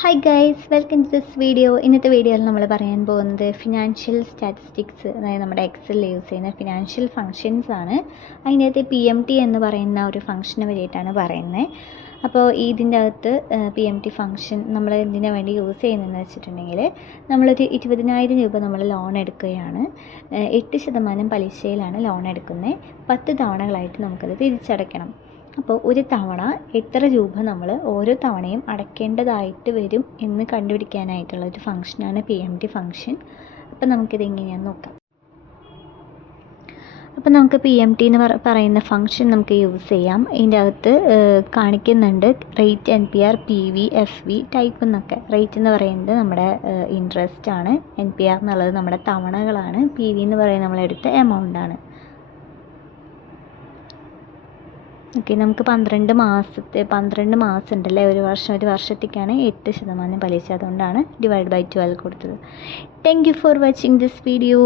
Hi guys, welcome to this video. ഇന്നത്തെ വീഡിയോയിൽ നമ്മൾ പറയാൻ പോകുന്നത് ഫിനാൻഷ്യൽ സ്റ്റാറ്റിസ്റ്റിക്സ്, അതായത് നമ്മുടെ എക്സലിൽ യൂസ് ചെയ്യുന്ന ഫിനാൻഷ്യൽ ഫങ്ഷൻസ് ആണ്. അതിനകത്ത് PMT എന്ന് പറയുന്ന ഒരു ഫംഗ്ഷന് വേണ്ടിയിട്ടാണ് പറയുന്നത്. അപ്പോൾ ഇതിൻ്റെ അകത്ത് PMT ഫംഗ്ഷൻ നമ്മൾ എന്തിനു വേണ്ടി യൂസ് ചെയ്യുന്നതെന്ന് വെച്ചിട്ടുണ്ടെങ്കിൽ, നമ്മളൊരു 20,000 രൂപ നമ്മൾ ലോൺ എടുക്കുകയാണ്. 8% പലിശയിലാണ് ലോൺ എടുക്കുന്നത്. 10 തവണകളായിട്ട് നമുക്കത് തിരിച്ചടയ്ക്കണം. അപ്പോൾ ഒരു തവണ എത്ര രൂപ നമ്മൾ ഓരോ തവണയും അടയ്ക്കേണ്ടതായിട്ട് വരും എന്ന് കണ്ടുപിടിക്കാനായിട്ടുള്ള ഒരു ഫംഗ്ഷനാണ് PMT ഫംഗ്ഷൻ. അപ്പോൾ നമുക്കിത് എങ്ങനെയാണെന്ന് നോക്കാം. അപ്പോൾ നമുക്ക് PMT എന്ന് പറയുന്ന ഫംഗ്ഷൻ നമുക്ക് യൂസ് ചെയ്യാം. ഇതിൻ്റെ അകത്ത് കാണിക്കുന്നുണ്ട് rate, NPR, PV, FV type എന്നൊക്കെ. റേറ്റ് എന്ന് പറയുന്നത് നമ്മുടെ ഇൻട്രസ്റ്റ് ആണ്, NPR എന്നുള്ളത് നമ്മുടെ തവണകളാണ്, PV എന്ന് പറയുന്നത് നമ്മളെടുത്ത എമൗണ്ട് ആണ്. ഓക്കെ, നമുക്ക് 12 മാസം ഉണ്ടല്ലേ, ഒരു വർഷത്തേക്കാണ് 8% പലിശ. അതുകൊണ്ടാണ് ഡിവൈഡ് ബൈ 12 കൊടുത്തത്. Thank you for watching this video.